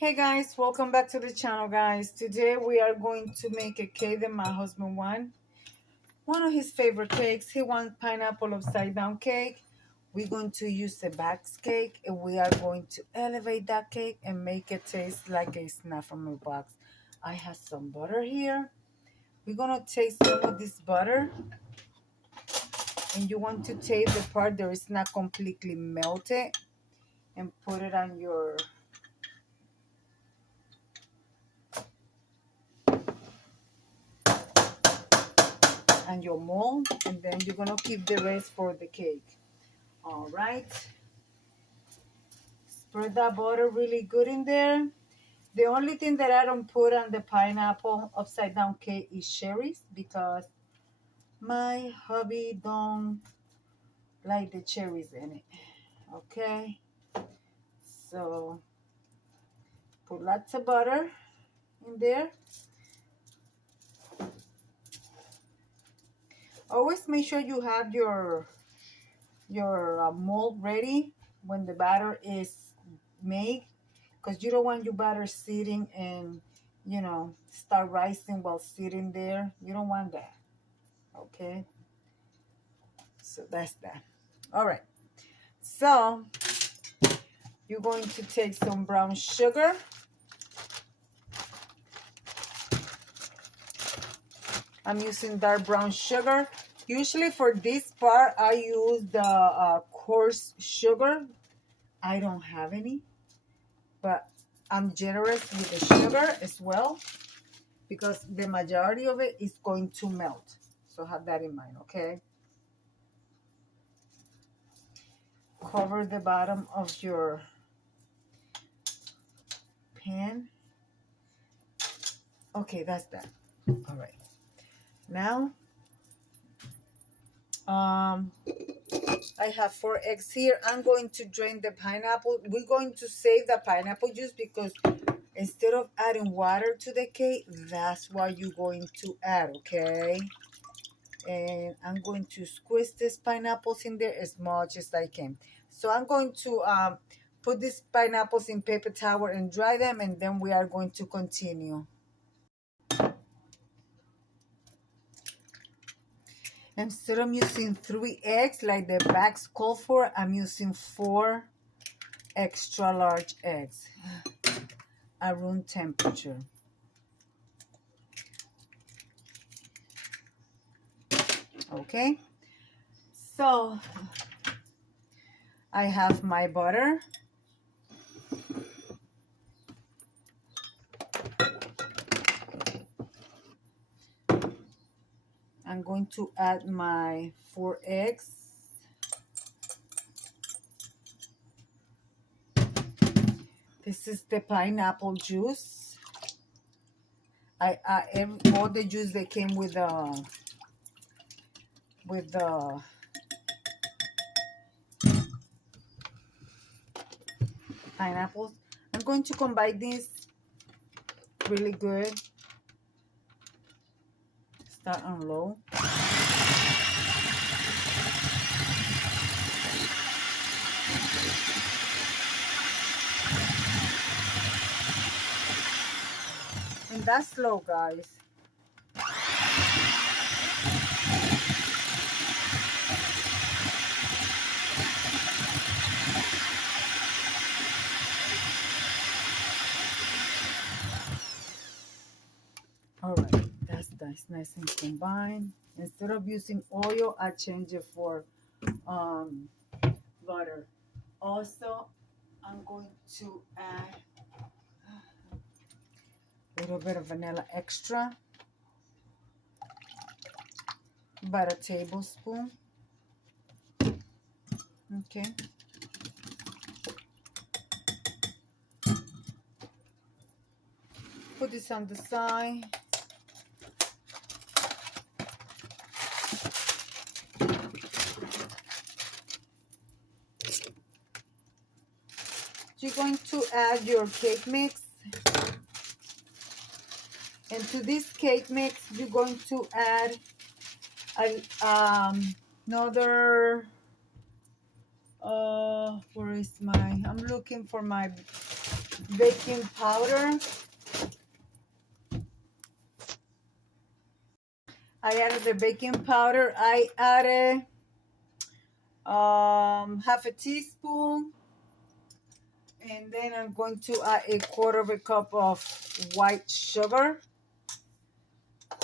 Hey guys, welcome back to the channel, guys. Today we are going to make a cake that my husband wants. One of his favorite cakes. He wants pineapple upside down cake. We're going to use a box cake and we are going to elevate that cake and make it taste like a snack from a box. I have some butter here. We're going to take some of this butter and you want to take the part that is not completely melted and put it on your mold, and then you're gonna keep the rest for the cake. All right, spread that butter really good in there. The only thing that I don't put on the pineapple upside down cake is cherries because my hubby don't like the cherries in it. Okay, so put lots of butter in there. Always make sure you have your mold ready when the batter is made, because you don't want your batter sitting and start rising while sitting there. You don't want that. Okay, so that's that. All right, so you're going to take some brown sugar. I'm using dark brown sugar. Usually for this part I use the coarse sugar. I don't have any, but I'm generous with the sugar as well because the majority of it is going to melt. So have that in mind, okay? Cover the bottom of your pan. Okay, that's that. All right. Now, I have 4 eggs here. I'm going to drain the pineapple. We're going to save the pineapple juice because instead of adding water to the cake, that's what you're going to add, okay? And I'm going to squeeze these pineapples in there as much as I can. So I'm going to put these pineapples in paper towel and dry them, and then we are going to continue. Instead of using 3 eggs like the bags call for, I'm using 4 extra large eggs at room temperature. Okay, so I have my butter. I'm going to add my 4 eggs. This is the pineapple juice. All the juice that came with the pineapples. I'm going to combine this really good. Start on low. And that's slow, guys. All right, that's nice and combined. Instead of using oil, I change it for butter. Also, I'm going to add a little bit of vanilla extra, about a tablespoon. Okay. Put this on the side. You're going to add your cake mix. And to this cake mix, you're going to add another, where is my, I'm looking for my baking powder. I added the baking powder. I added half a teaspoon, and then I'm going to add a quarter of a cup of white sugar.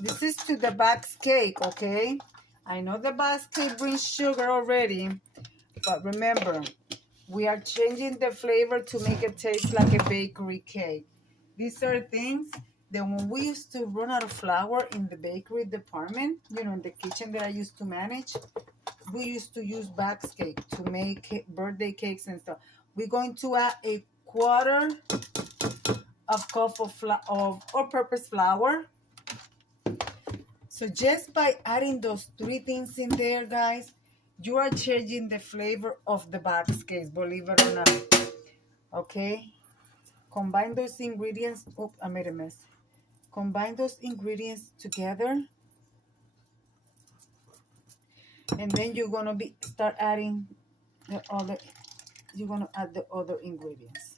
This is to the box cake, okay? I know the box cake brings sugar already, but remember, we are changing the flavor to make it taste like a bakery cake. These are things that when we used to run out of flour in the bakery department, in the kitchen that I used to manage, we used to use box cake to make birthday cakes and stuff. We're going to add a quarter of cup of all-purpose flour. So just by adding those three things in there, guys, you are changing the flavor of the box cakes, believe it or not. Okay? Combine those ingredients. Oh, I made a mess. Combine those ingredients together. And then you're going to start adding you're going to add the other ingredients.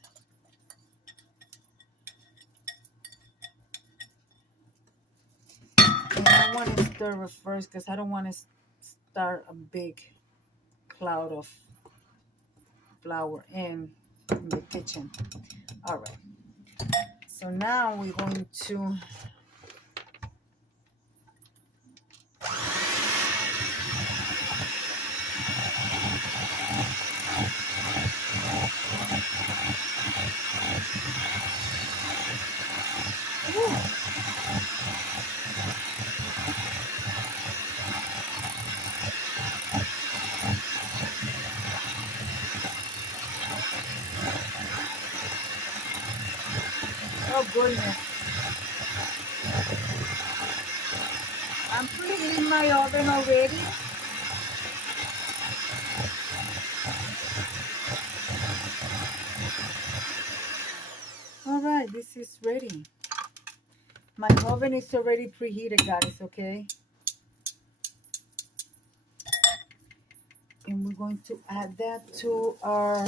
And I want to stir it first because I don't want to start a big cloud of flour in the kitchen. All right. So now we're going to oh goodness. I'm preheating my oven already. All right, this is ready. My oven is already preheated, guys, okay? And we're going to add that to our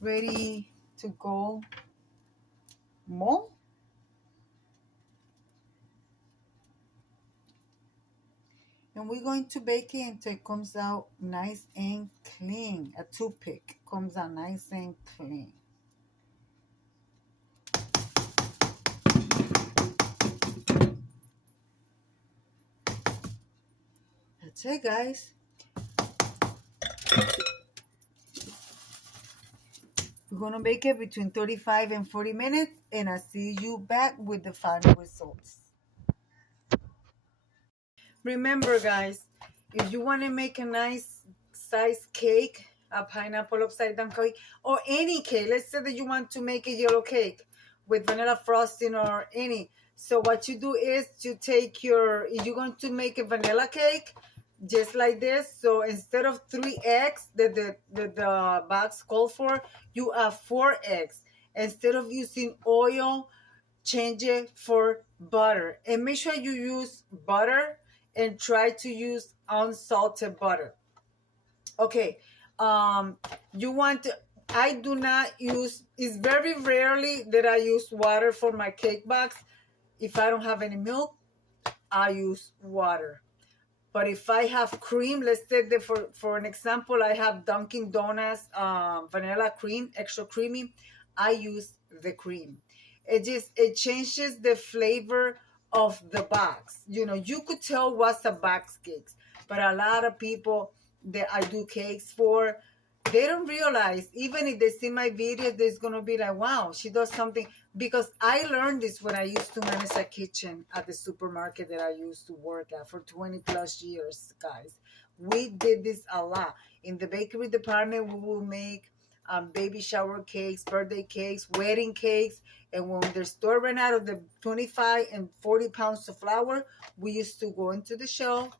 ready to go mold. And we're going to bake it until it comes out nice and clean. A toothpick comes out nice and clean. That's it, guys. We're going to bake it between 35 and 40 minutes, and I'll see you back with the final results. Remember, guys, if you want to make a nice size cake, a pineapple upside down cake, or any cake, let's say that you want to make a yellow cake with vanilla frosting or any. So what you do is you take if you're going to make a vanilla cake, just like this. So instead of 3 eggs that the box called for, you have 4 eggs. Instead of using oil, change it for butter. And make sure you use butter and try to use unsalted butter. Okay. You want to, I do not use, it's very rarely that I use water for my cake box. If I don't have any milk, I use water. But if I have cream, let's say that for an example, I have Dunkin' Donuts vanilla cream, extra creamy, I use the cream. It changes the flavor of the box. You could tell what's a box cakes, but a lot of people that I do cakes for, they don't realize, even if they see my videos, there's gonna be like, wow, she does something. Because I learned this when I used to manage a kitchen at the supermarket that I used to work at for 20 plus years, guys. We did this a lot. In the bakery department, we will make baby shower cakes, birthday cakes, wedding cakes. And when the store ran out of the 25 and 40 pounds of flour, we used to go into the shelf,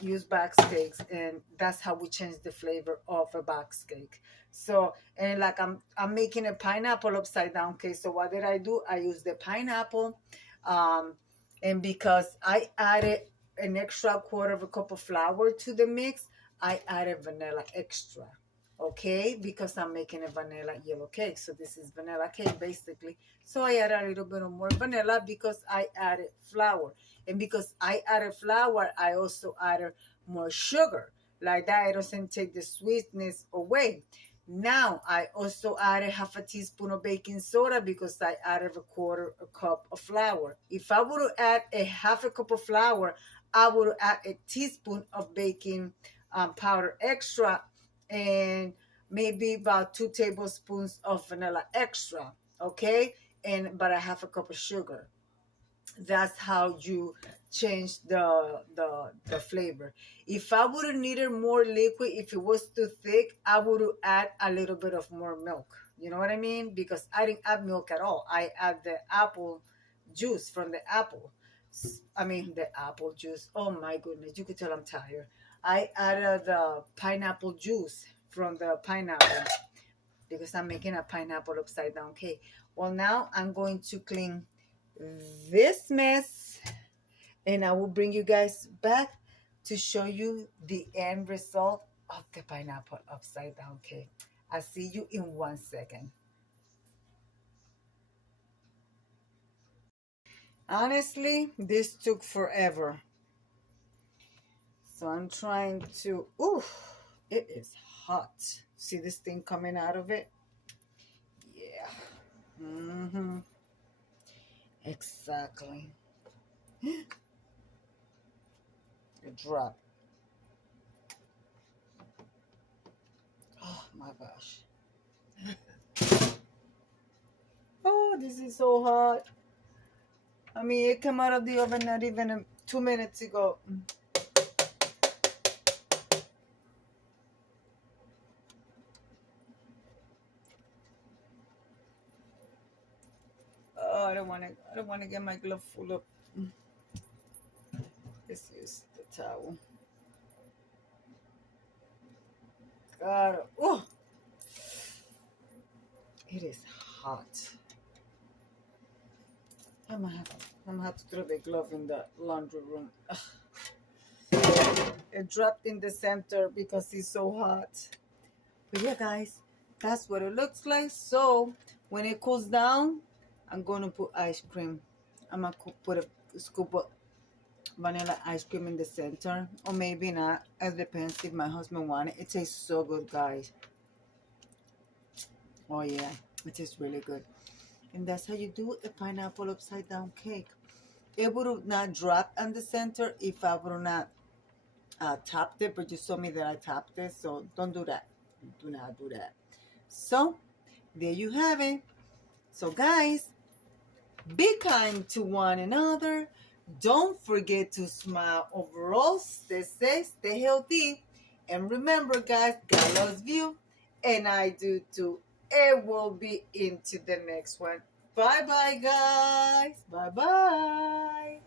use box cakes, and that's how we change the flavor of a box cake. So, and like I'm making a pineapple upside down cake. So what did I do? I used the pineapple, and because I added an extra quarter of a cup of flour to the mix, I added vanilla extra. okay, because I'm making a vanilla yellow cake. So this is vanilla cake basically. So I add a little bit of more vanilla because I added flour. And because I added flour, I also added more sugar. Like that, it doesn't take the sweetness away. Now I also added half a teaspoon of baking soda because I added a quarter a cup of flour. If I would add a half a cup of flour, I would add a teaspoon of baking powder extra and maybe about 2 tablespoons of vanilla extra, okay, and about a half a cup of sugar. That's how you change the flavor. If I would have needed more liquid, if it was too thick, I would add a little bit of more milk. You know what I mean? Because I didn't add milk at all. I add the apple juice from the apple. I mean the apple juice. Oh my goodness, you could tell I'm tired. I added the pineapple juice from the pineapple because I'm making a pineapple upside down cake. Well, now I'm going to clean this mess and I will bring you guys back to show you the end result of the pineapple upside down cake. I'll see you in 1 second. Honestly, this took forever. So I'm trying to, ooh, it is hot. See this thing coming out of it? Yeah. Mm-hmm. Exactly. It dropped. Oh my gosh. Oh, this is so hot. I mean, it came out of the oven not even 2 minutes ago. Oh, I don't want to. I don't want to get my glove full of. Let's use the towel. God, oh, it is hot. I'm gonna have to throw the glove in the laundry room. Ugh. It dropped in the center because it's so hot. But yeah, guys, that's what it looks like. So when it cools down, I'm gonna put ice cream. I'm gonna put a scoop of vanilla ice cream in the center, or maybe not. It depends if my husband wants it. It tastes so good, guys. Oh yeah, it tastes really good. And that's how you do a pineapple upside down cake. It would have not dropped on the center if I would have not topped it, but you saw me that I topped it, so don't do that. Do not do that. So there you have it. So guys, be kind to one another. Don't forget to smile overall. Stay safe, stay healthy. And remember, guys, God loves you. And I do too. And we'll be into the next one. Bye-bye, guys. Bye-bye.